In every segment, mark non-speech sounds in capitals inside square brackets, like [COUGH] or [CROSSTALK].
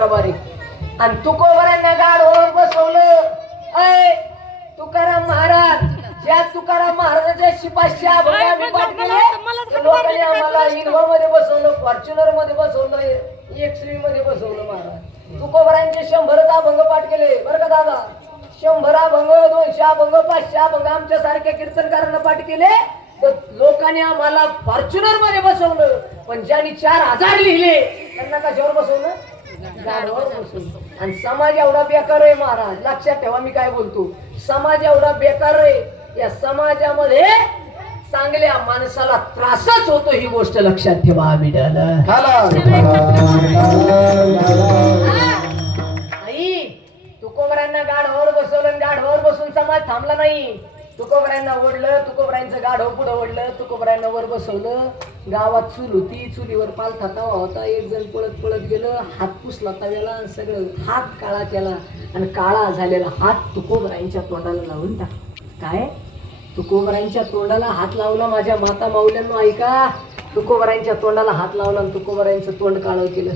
आणि तुकोबरांना गाडवर बसवलं. अय तुकाराम महाराज ज्या तुकाराम महाराजाच्या शिपाशा लोकांनी आम्हाला इनोवा मध्ये बसवलं फॉर्च्युनरमध्ये बसवलं एक्सवी मध्ये बसवलं महाराज. तुकोबरांचे शंभर अभंग पाठ केले बरं का दादा? शंभर अभंग दोनशे अभंग पाचशे अभंग आमच्या सारख्या कीर्तनकारांना पाठ केले. तर लोकांनी आम्हाला फॉर्च्युनरमध्ये बसवलं. पण ज्यांनी चार हजार लिहिले त्यांना कशावर बसवलं? आणि समाज एवढा बेकार आहे महाराज. लक्षात ठेवा मी काय बोलतो. समाज एवढा बेकार आहे. या समाजामध्ये चांगल्या माणसाला त्रासच होतो ही गोष्ट लक्षात ठेवा विडल आई तुकोबरांना गाढवावर बसवलं आणि गाढवावर बसून समाज थांबला नाही. तुकोबरायांना ओढलं तुकोबरांचं गाढव पुढं ओढलं तुकोबरायांना वर बसवलं. गावात चूल होती चुलीवर पालथा तवा होता एक जण पळत पळत गेलं हात पुसला तव्याला आणि सगळं हात काळा केला आणि काळा झालेला हात तुकोबरांच्या तोंडाला लावून टाक काय? तुकोबरांच्या तोंडाला हात लावला माझ्या माता माऊल्यांनो ऐका. तुकोबरांच्या तोंडाला हात लावला आणि तुकोबरांचं तोंड काळं केलं.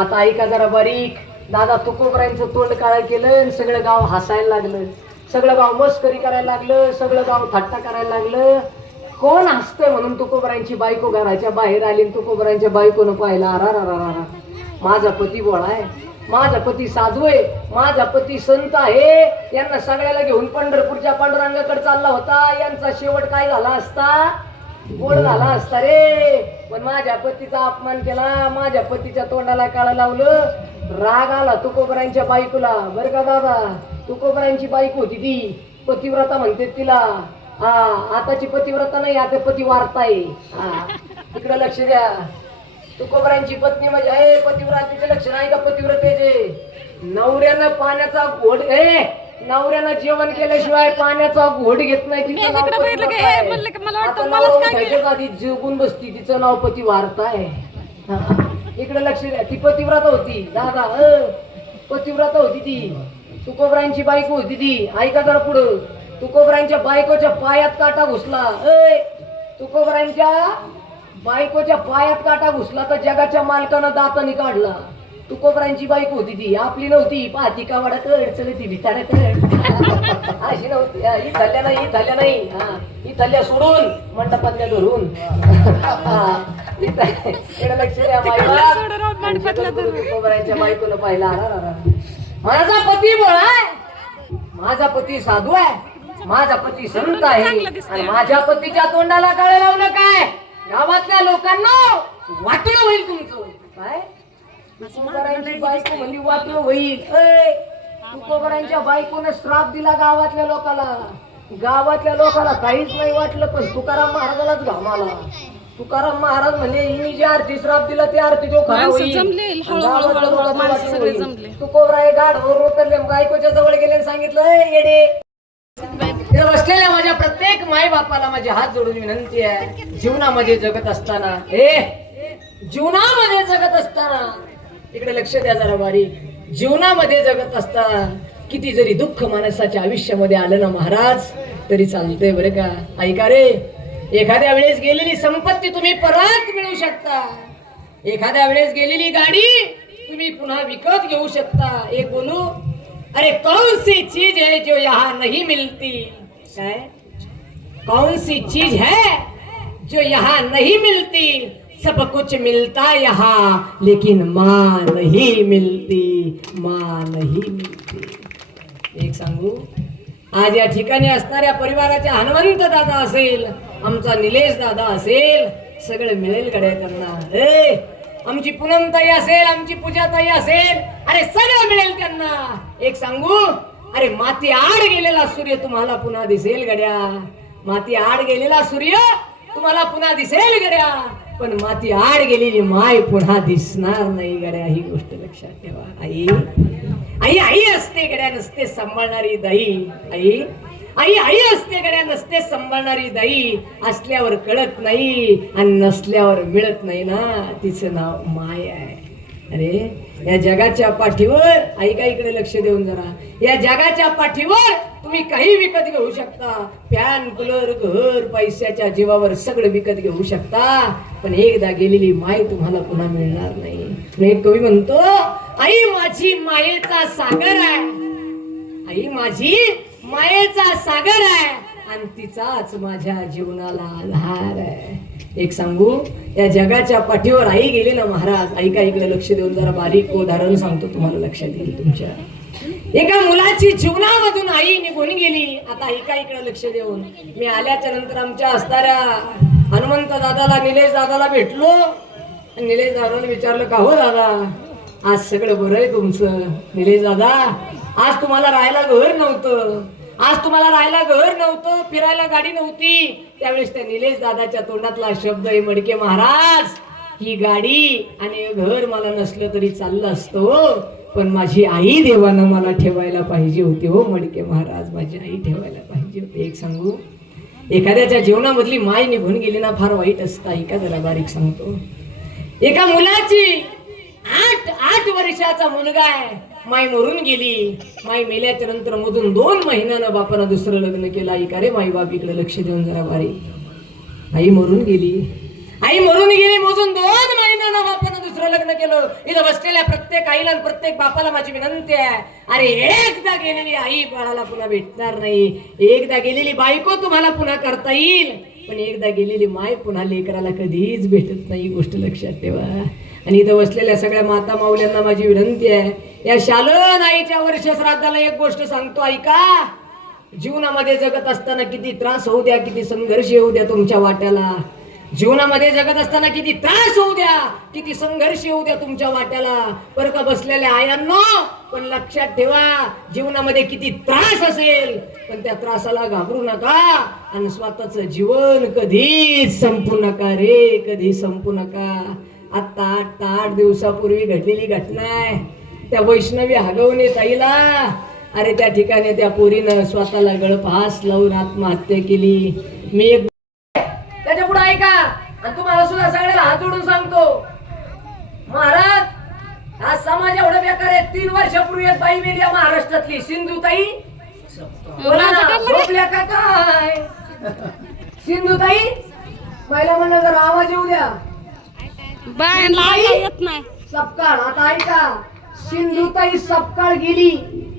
आता ऐका जरा बारीक. दादा तुकोबरांचं तोंड काळं केलं आणि सगळं गाव हसायला लागलं. सगळं गाव मस्करी करायला लागलं सगळं गाव थट्टा करायला लागलं. कोण हसतंय म्हणून तुकोबरांची बायको घराच्या बाहेर आली तुकोबरांच्या बायकोनं पाहिला अरा रा रा रा. माझा पती बोळा आहे. माझा पती साधू आहे. माझा पती संत आहे. यांना सगळ्याला घेऊन पंढरपूरच्या पांडुरंगाकडे चालला होता. यांचा शेवट काय झाला असता? गोड झाला असता रे. पण माझ्या पतीचा अपमान केला. माझ्या पतीच्या तोंडाला काळं लावलं. राग आला तुकोबरांच्या बायकोला. बरं का दादा? तुकोबरांची बायको होती ती. पतिव्रता म्हणते तिला. हा आताची पतिव्रता नाही आता पती वार्ताय. हा तिकडे लक्ष द्या. तुकोबरांची पत्नी म्हणजे आहे पतिव्रतेचे लक्षण आहे का पतिव्रतेचे? नवऱ्यानं पाण्याचा घोट ए नवऱ्यानं जेवण केल्याशिवाय पाण्याचा घोट घेत नाही तिचं नाव पतिव्रता आधी जेवून बसती तिचं नाव पती वार्ता आहे हा. इकडे लक्ष द्या. ती पतिव्रता होती. दादा अ पतिव्रता होती ती. तुकोबरांची बायको होती ती ऐका जरा पुढं. तुकोबरांच्या बायकोच्या पायात काटा घुसला. ऐ तुकोबरांच्या बायकोच्या पायात काटा घुसला तर जगाच्या मालकानं दातानी काढला. तुकोबरांची बायको होती ती आपली नव्हती. पाहती का वाडा कड चल ती भिताडा कड [LAUGHS] अशी नव्हती. हा, थल्ल्या नाही ही थल्ल्या नाही. हा ही थल्ल्या सोडून मंडपातल्या धरून. हा, लक्ष द्या. तुकोबरांच्या बायकोनं पाहिला. माझा पती बोळा आहे माझा पती साधू आहे. माझा पती संत आहे. आणि माझ्या पतीच्या तोंडाला काळ लावलं काय? गावातल्या लोकांना वाटलं होईल तुमचं. काय? तुकोबरांची बायको म्हणली वाटलं होईल. तुकोबरांच्या बायकोने श्राप दिला गावातल्या लोकाला. गावातल्या लोकाला काहीच नाही वाटलं पण तुकाराम महाराजालाच घाम आला तुकाराम महाराज म्हणजे हिने जी आरती श्राप दिला ती आरती तो खरा माणसं होईल. जमले, हळूहळू, गावातल्या हळूहळू लोकांना माणसं वाटलं सगळे होईल. जमले. तुकोबराय गाढवर उतरले बायकोच्या जवळ गेले आणि सांगितलं "ए, येडे इथं बसलेल्या माझ्या प्रत्येक माय बापाला माझे हात जोडून विनंती आहे जीवनामध्ये जगत असताना हे जीवनामध्ये जगत असताना इकडे लक्ष द्या जरा बारीक जीवनामध्ये जगत असताना किती जरी दुःख माणसाच्या आयुष्यामध्ये आलं ना महाराज तरी चालतंय बरं का ऐका रे एखाद्या वेळेस गेलेली संपत्ती तुम्ही परत मिळवू शकता. एखाद्या वेळेस गेलेली गाडी तुम्ही पुन्हा विकत घेऊ शकता. एक बोलू अरे कौन सी चीज है जो यहाँ नहीं मिलती? काय? कौन सी चीज है जो यहाँ नहीं मिलती? सब कुछ मिलता यहाँ लेकिन माँ नहीं मिलती। माँ नहीं मिलती। एक सांगू आज या ठिकाणी असणाऱ्या परिवाराच्या हनुमंत दादा असेल. आमचा निलेश दादा असेल सगळं मिळेल कडे त्यांना. ए आमची पूनमताई असेल आमची पूजाताई असेल अरे सगळं मिळेल त्यांना. एक सांगू? अरे माती आड गेलेला सूर्य तुम्हाला पुन्हा दिसेल गड्या. माती आड गेलेला सूर्य तुम्हाला पुन्हा दिसेल गड्या. पण माती आड गेलेली माय पुन्हा दिसणार नाही गड्या ही गोष्ट लक्षात ठेवा. आई आई आई असते गड्या नसते सांभाळणारी दाई आई आई आई असते गड्या नसते सांभाळणारी दाई. असल्यावर कळत नाही आणि नसल्यावर मिळत नाही ना. तिचं नाव माय आहे. अरे या जगाच्या पाठीवर ऐका इकडे लक्ष देऊन जरा. या जगाच्या पाठीवर तुम्ही काही विकत घेऊ शकता. फॅन कूलर घर पैशाच्या जीवावर सगळं विकत घेऊ शकता. पण एकदा गेलेली माय तुम्हाला पुन्हा मिळणार नाही. एक कवी म्हणतो आई माझी मायेचा सागर आहे. आई माझी मायेचा सागर आहे आणि तिचाच माझ्या जीवनाला आधार आहे. एक सांगू या जगाच्या पाठीवर आई गेली ना महाराज ऐका का इकडे लक्ष देऊन जरा बारीक उदाहरण सांगतो तुम्हाला लक्षात येईल तुमच्या. एका मुलाची जीवनामधून आई निघून गेली. आता ऐका इकडे लक्ष देऊन? मी आल्याच्यानंतर आमच्या असणाऱ्या हनुमंत दादाला निलेश दादाला भेटलो. निलेश दादाला विचारलं का हो दादा? आज सगळं बरं आहे तुमचं निलेश दादा. आज तुम्हाला राहायला घर नव्हतं. आज तुम्हाला राहायला घर नव्हतं फिरायला गाडी नव्हती. त्यावेळेस त्या निलेश दादाच्या तोंडातला शब्द आहे मडके महाराज ही गाडी आणि घर मला नसलं तरी चाललं असतं हो. पण माझी आई देवानं मला ठेवायला पाहिजे होती हो मडके महाराज. माझी आई ठेवायला पाहिजे होती. एक सांगू एखाद्याच्या जीवनामधली माय निघून गेली ना फार वाईट असता. एका जरा बारीक सांगतो. एका मुलाची आठ आठ वर्षाचा मुलगा आहे. माय मरून गेली. माय मेल्याच्या नंतर मधून दोन महिन्यानं बापानं दुसरं लग्न केलं. आई का रे माई बाप इकडे लक्ष देऊन जरा बारीक आई मरून गेली. आई मरून गेली मोजून दोन महिन्यानं बापानं दुसरं लग्न केलं. इथं बसलेल्या प्रत्येक आईला प्रत्येक बापाला माझी विनंती आहे. अरे एकदा गेलेली आई बाळाला पुन्हा भेटणार नाही. एकदा गेलेली बायको तुम्हाला पुन्हा करता येईल. पण एकदा गेलेली माय पुन्हा लेकराला कधीच भेटत नाही गोष्ट लक्षात ठेवा. आणि इथं बसलेल्या सगळ्या माता माऊल्यांना माझी विनंती आहे. या शालन आईच्या वर्ष श्राद्धाला एक गोष्ट सांगतो ऐका. जीवनामध्ये जगत असताना किती त्रास होऊ द्या किती संघर्ष येऊ द्या तुमच्या वाट्याला. जीवनामध्ये जगत असताना किती त्रास होऊ द्या किती संघर्ष येऊ द्या तुमच्या वाट्याला. पर का बसलेल्या आयांनो पण लक्षात ठेवा जीवनामध्ये किती त्रास असेल पण त्या त्रासाला घाबरू नका आणि स्वतःच जीवन कधीच संपू नका रे कधी संपू नका. आता आठ आठ दिवसापूर्वी घडलेली घटना आहे. त्या वैष्णवी हगवणे ताईला अरे त्या ठिकाणी त्या पोरीनं स्वतःला गळफास लावून आत्महत्या केली. मी एक त्याच्या पुढे ऐका आणि तुम्हाला सुद्धा सगळ्याला हात जोडून सांगतो. महाराज आज समाज एवढं बेकार आहे. तीन वर्षापूर्वी एक बाई मेली महाराष्ट्रातली. सिंधुताई? झोपल्या का काय? सिंधुताई? पहिला म्हणलं जर आवाज येऊ द्या. बायांना ऐकायला येत नाही. सपकाळ आता ऐका. सिंधुताई सपकाळ गेली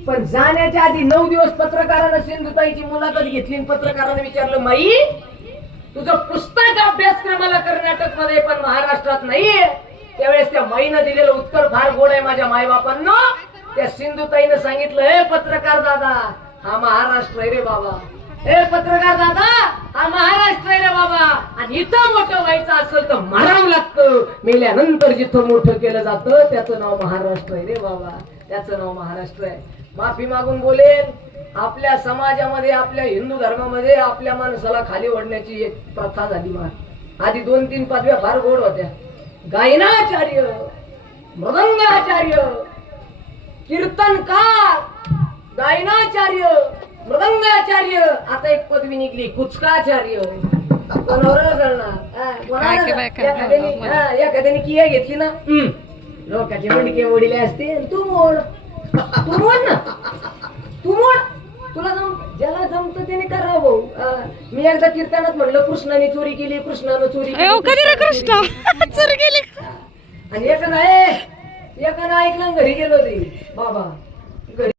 पण जाण्याच्या आधी नऊ दिवस पत्रकारानं सिंधुताईची मुलाखत घेतली आणि पत्रकारानं विचारलं माई तुझं पुस्तक अभ्यासक्रमाला कर्नाटकमध्ये पण महाराष्ट्रात नाहीये. त्यावेळेस त्या माईनं दिलेलं उत्तर फार गोड आहे माझ्या मायबापांना. त्या सिंधुताईनं सांगितलं हे पत्रकार दादा हा महाराष्ट्र आहे रे बाबा. हे पत्रकार दादा हा महाराष्ट्र आहे रे बाबा. आणि इथं मोठं व्हायचं असेल तर मारावं लागतं. मेल्यानंतर जिथं मोठं केलं जातं त्याचं नाव महाराष्ट्र आहे रे बाबा. त्याचं नाव महाराष्ट्र आहे. माफी मागून बोलेन. आपल्या समाजामध्ये आपल्या हिंदू धर्मामध्ये आपल्या माणसाला खाली ओढण्याची एक प्रथा झाली मा आधी दोन तीन पदव्या फार गोड होत्या. गायनाचार्य मृदंगाचार्य कीर्तनकार गायनाचार्य मृदंगाचार्य. आता एक पदवी निघली कुचकाचार्य. कोणावर एखाद्याने किया घेतली ना. लोकांचे मणके ओढिले असते तू मोड. तू मोड ना. तू मोड. तुला जम ज्याला जमत त्याने करा भाऊ. मी एकदा कीर्तनात म्हणलं कृष्णाने चोरी केली कृष्णानं चोरी रे कृष्ण? चोरी गेली [LAUGHS] आणि एकानं ए एकानं ऐकलं घरी गेलो ते बाबा